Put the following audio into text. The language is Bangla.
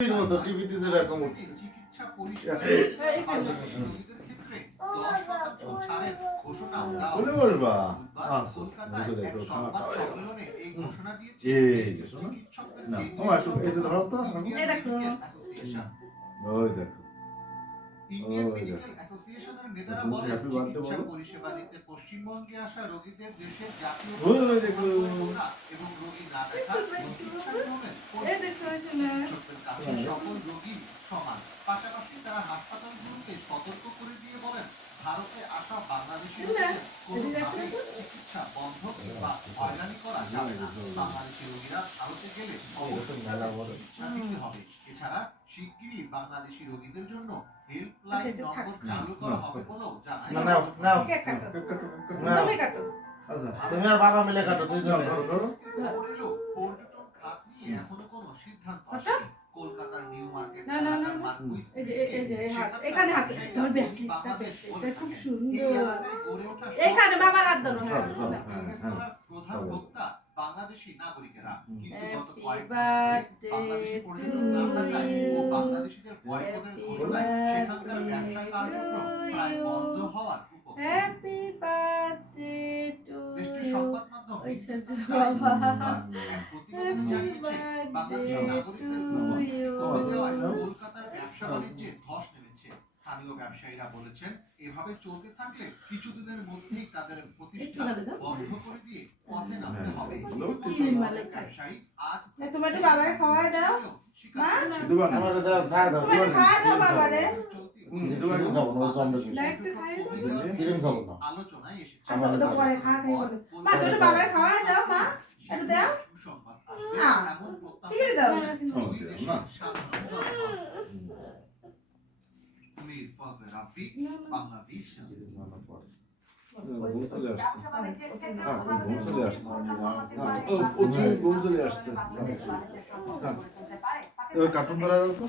মতো টিভিতে যেরকম চিকিৎসা ইন্ডিয়ান মেডিকেল অ্যাসোসিয়েশনের নেতারা বলেন চিকিৎসা পরিষেবা নিতে পশ্চিমবঙ্গে আসা রোগীদের দেশের জাতীয় এবং রোগী না দেখা সকল রোগী সমান। পাশাপাশি তারা হাসপাতালগুলোকে সতর্ক করে দিয়ে বলেন ভারতে আসা বাংলাদেশি কোনোভাবে চিকিৎসা বন্ধ কিংবা হয়রানি করা যাবে না। বাংলাদেশি রোগীরা ভারতে গেলে চিকিৎসা নিতে হবে। এছাড়া শিগগিরই বাংলাদেশি রোগীদের জন্য হেল্পলাইন নম্বর চালু করা হবে বলেও জানায়। তুমি আর বাবা মিলে কাটো, দুইজন পর্যটন খাত নিয়ে এখনো কোনো সিদ্ধান্ত আসেনি। কলকাতার নিউ মার্কেট এখানে হাত ধরবে, এটা খুব সুন্দর। এখানে বাবার হাত ধরো। প্রধান ভোক্তা বাংলাদেশি নাগরিকেরা, কিন্তু গত কয়েক মাস বাংলাদেশি পর্যটক না থাকায় ও বাংলাদেশিদের বয়কটের ঘোষণায় সেখানকার ব্যবসা কার্যক্রম প্রায় বন্ধ হওয়ার উপক্রম। হ্যাপি বার্থডে টু দেশটির সংবাদ মাধ্যম এক প্রতিবেদনে জানিয়েছে বাংলাদেশি নাগরিকদের কমে যাওয়ায় কলকাতার ব্যবসা বাণিজ্যে ধস নেমেছে। স্থানীয় ব্যবসায়ীরা বলেছেন এভাবে চলতে থাকলে কিছুদিনের মধ্যেই তাদের প্রতিষ্ঠান বন্ধ করে দিয়ে পথে নামতে হবে। ব্যবসায়ী আজ তোমার একটু বাবারে খাওয়ায় দাও, মা আমারে দাও, খাওয়া দাও, খাওয়ায় দাও বাবারে। আলোচনায় এসেছে। পরে খাওয়া খাই বলো, মা তুমি একটু বাবারে খাওয়ায় দাও, মা একটু দাও। সুসংবাদ না এমন ঠিক আছে দাও। বাংলাদেশ কার্টুন ধরা দাও তো।